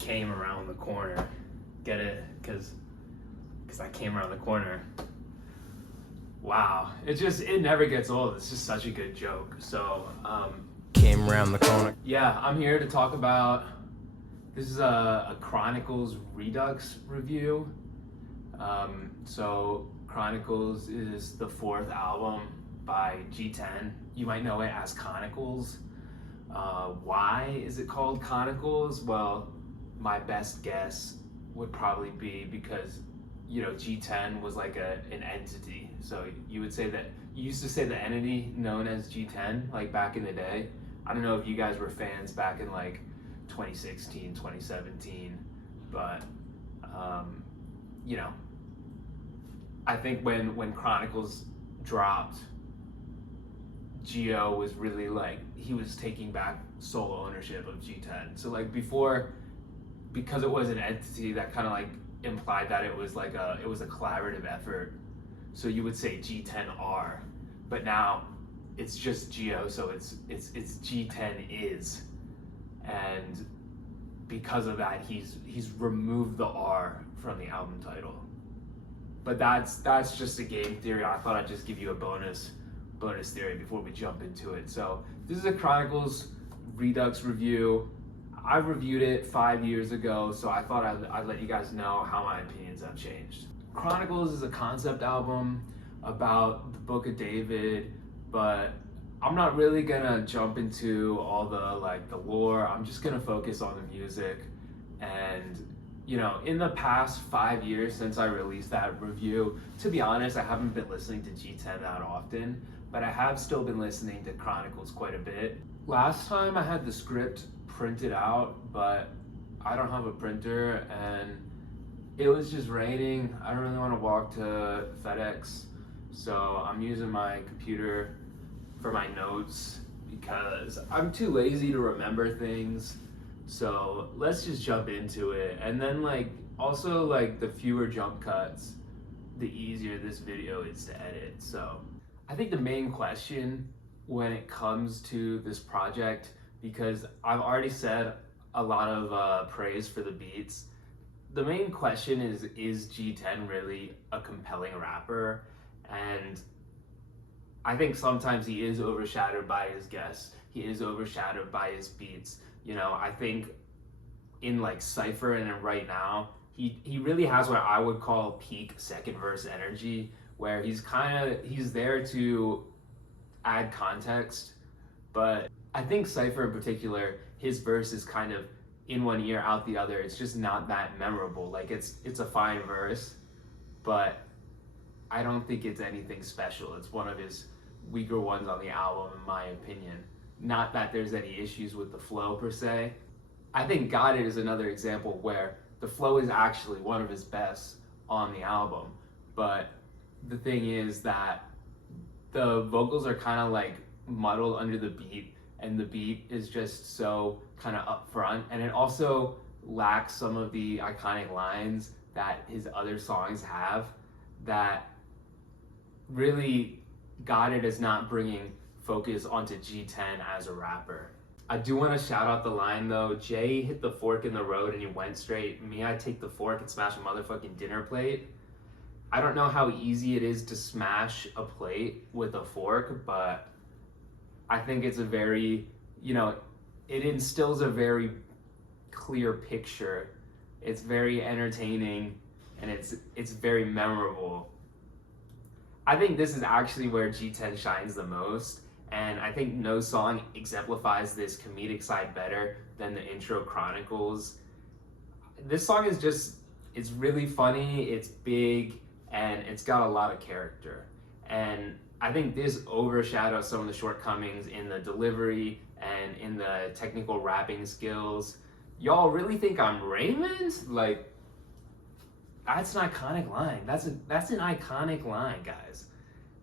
came around the corner. Get it? Because I came around the corner. Wow, it never gets old. It's just such a good joke. So Came around the corner. yeah, I'm here to talk about, this is a Chronicles Redux review. So Chronicles is the 4th album by G10. You might know it as Chronicles. Why is it called Chronicles? Well, my best guess would probably be because, you know, G10 was like an entity. So you would say that, you used to say the entity known as G10, like back in the day. I don't know if you guys were fans back in like 2016, 2017, but you know, I think when Chronicles dropped, Gio was really like, he was taking back solo ownership of G10. So like before, because it was an entity, that kind of like implied that it was like it was a collaborative effort. So you would say G10R, but now it's just Gio, so it's G10 is, and because of that, he's removed the R from the album title. But that's just a game theory. I thought I'd just give you a bonus theory before we jump into it. So this is a Chronicles Redux review. I reviewed it 5 years ago, so I thought I'd let you guys know how my opinions have changed. Chronicles is a concept album about the Book of David, but I'm not really gonna jump into all the lore. I'm just gonna focus on the music. And you know, in the past 5 years since I released that review, to be honest, I haven't been listening to G10 that often, but I have still been listening to Chronicles quite a bit. Last time I had the script printed out, but I don't have a printer, and it was just raining. I don't really want to walk to FedEx, so I'm using my computer for my notes because I'm too lazy to remember things. So let's just jump into it. And then also the fewer jump cuts, the easier this video is to edit. So I think the main question when it comes to this project, because I've already said a lot of praise for the beats, the main question is G10 really a compelling rapper? And I think sometimes he is overshadowed by his guests. He is overshadowed by his beats. You know, I think in Cypher and Right Now, he really has what I would call peak second verse energy, where he's there to add context. But I think Cypher in particular, his verse is kind of in one ear, out the other. It's just not that memorable. It's a fine verse, but I don't think it's anything special. It's one of his weaker ones on the album, in my opinion. Not that there's any issues with the flow per se. I think Got It is another example where the flow is actually one of his best on the album. But the thing is that the vocals are kind of muddled under the beat, and the beat is just so kind of up front, and it also lacks some of the iconic lines that his other songs have, that really Got It is not bringing focus onto G10 as a rapper. I do want to shout out the line though, Jay hit the fork in the road and he went straight. Me, I take the fork and smash a motherfucking dinner plate. I don't know how easy it is to smash a plate with a fork, but I think it's a very, it instills a very clear picture. It's very entertaining, and it's very memorable. I think this is actually where G10 shines the most, and I think no song exemplifies this comedic side better than the intro Chronicles. This song is it's really funny, it's big, and it's got a lot of character. And I think this overshadows some of the shortcomings in the delivery and in the technical rapping skills. Y'all really think I'm Raymond? That's an iconic line. That's an iconic line, guys.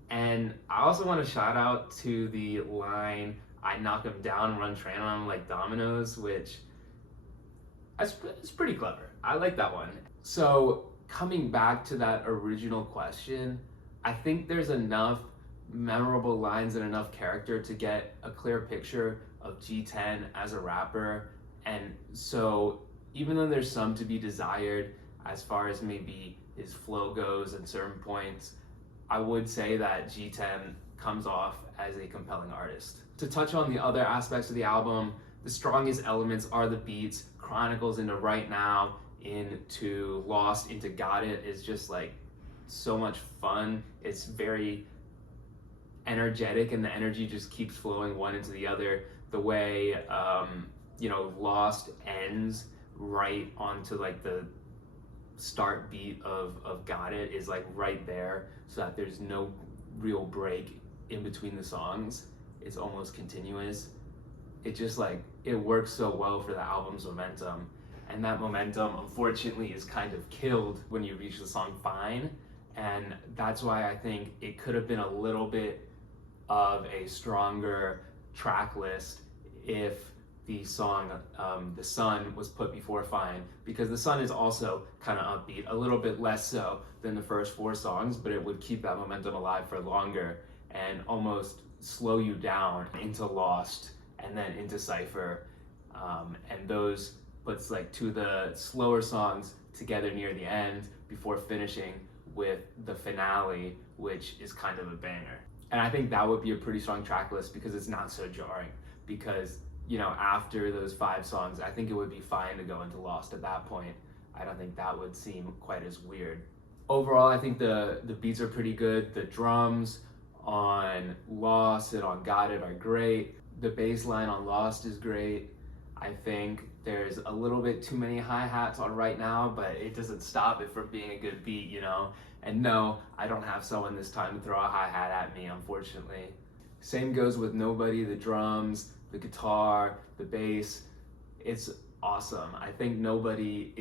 And I also want to shout out to the line, I knock him down, run train on him like dominoes, which it's pretty clever. I like that one. So coming back to that original question, I think there's enough memorable lines and enough character to get a clear picture of G10 as a rapper. And so, even though there's some to be desired as far as maybe his flow goes at certain points, I would say that G10 comes off as a compelling artist. To touch on the other aspects of the album, the strongest elements are the beats. Chronicles into Right Now, into Lost, into Got It is just like so much fun. It's very energetic, and the energy just keeps flowing one into the other. The way Lost ends right onto like the start beat of Got It is like right there, so that there's no real break in between the songs. It's almost continuous. It just like, it works so well for the album's momentum, and that momentum unfortunately is kind of killed when you reach the song Fine, and that's why I think it could have been a little bit of a stronger track list if the song The Sun was put before Fine, because The Sun is also kind of upbeat, a little bit less so than the first 4 songs, but it would keep that momentum alive for longer and almost slow you down into Lost and then into Cypher, and those puts like 2 of the slower songs together near the end before finishing with the finale, which is kind of a banger. And I think that would be a pretty strong track list because it's not so jarring, because after those 5 songs, I think it would be fine to go into Lost at that point. I don't think that would seem quite as weird. Overall, I think the beats are pretty good. The drums on Lost and on Got It are great. The bass line on Lost is great. I think there's a little bit too many hi-hats on Right Now, but it doesn't stop it from being a good beat, And no, I don't have someone this time to throw a hi-hat at me, unfortunately. Same goes with Nobody, the drums, the guitar, the bass. It's awesome. I think Nobody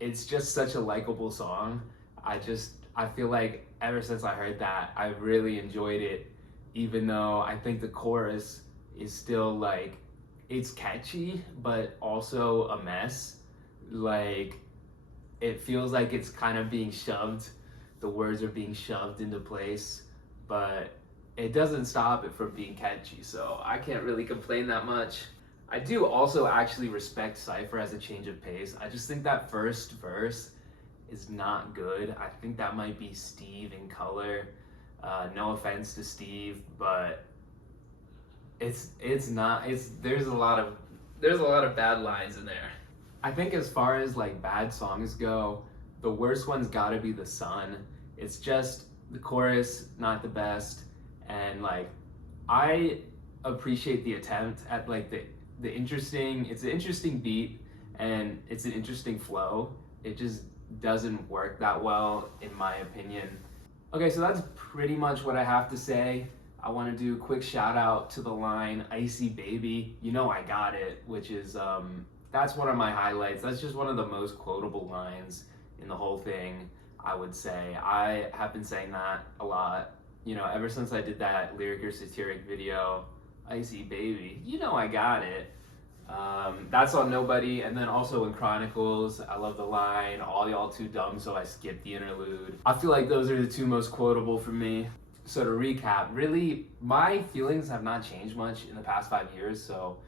it's just such a likable song. I feel like ever since I heard that, I really enjoyed it, even though I think the chorus is still like, it's catchy, but also a mess. Like, it feels like it's kind of being shoved. The words are being shoved into place, but it doesn't stop it from being catchy, so I can't really complain that much. I do also actually respect Cypher as a change of pace. I just think that first verse is not good. I think that might be Steve in color. No offense to Steve, but it's not. There's a lot of bad lines in there. I think as far as like bad songs go, the worst one's gotta be The Sun. It's just the chorus, not the best, and like I appreciate the attempt at like the interesting. It's an interesting beat and it's an interesting flow. It just doesn't work that well in my opinion. Okay, so that's pretty much what I have to say. I want to do a quick shout out to the line "Icy Baby, You Know I Got It," which is that's one of my highlights. That's just one of the most quotable lines in the whole thing, I would say. I have been saying that a lot, ever since I did that Lyric or Satiric video. Icy Baby, you know I got it. That's on Nobody, and then also in Chronicles, I love the line, "All y'all too dumb, so I skipped the interlude." I feel like those are the 2 most quotable for me. So to recap, really, my feelings have not changed much in the past 5 years, so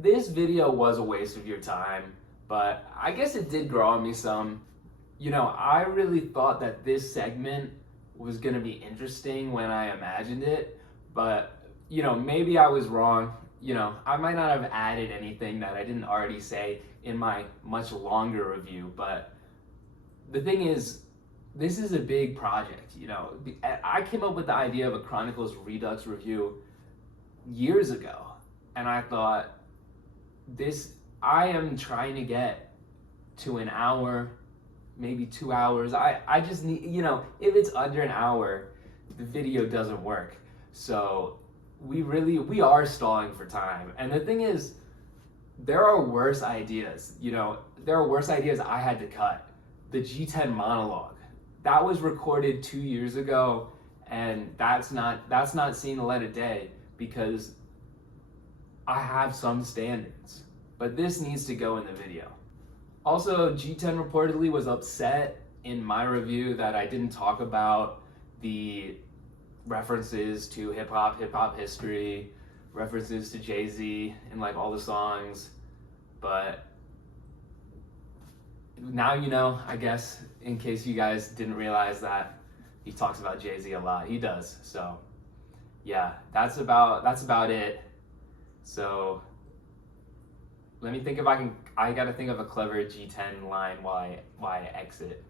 this video was a waste of your time, but I guess it did grow on me some. I really thought that this segment was gonna be interesting when I imagined it, but maybe I was wrong. I might not have added anything that I didn't already say in my much longer review, but the thing is, this is a big project, I came up with the idea of a Chronicles Redux review years ago, and I thought, I am trying to get to an hour, maybe 2 hours. I just need, if it's under an hour, the video doesn't work. So we are stalling for time. And the thing is, there are worse ideas, there are worse ideas I had to cut. The G10 monologue, that was recorded 2 years ago, and that's not seeing the light of day because I have some standards, but this needs to go in the video. Also, G10 reportedly was upset in my review that I didn't talk about the references to hip hop history, references to Jay-Z in like all the songs, but now you know, I guess, in case you guys didn't realize that he talks about Jay-Z a lot. He does. So yeah, that's about it. So let me think if I gotta think of a clever G10 line while I exit.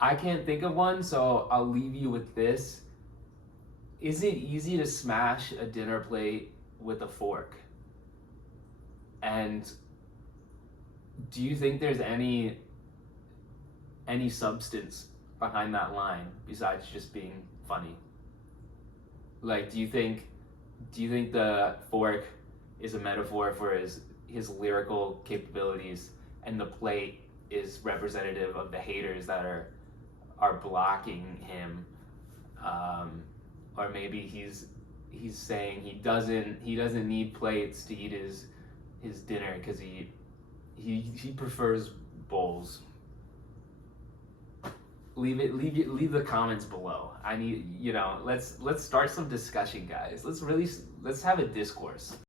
I can't think of one, so I'll leave you with this. Is it easy to smash a dinner plate with a fork? And do you think there's any substance behind that line besides just being funny? Like, do you think the fork is a metaphor for his lyrical capabilities, and the plate is representative of the haters that are blocking him, or maybe he's saying he doesn't need plates to eat his dinner because he prefers bowls. Leave the comments below. I need, let's start some discussion, guys. Let's have a discourse.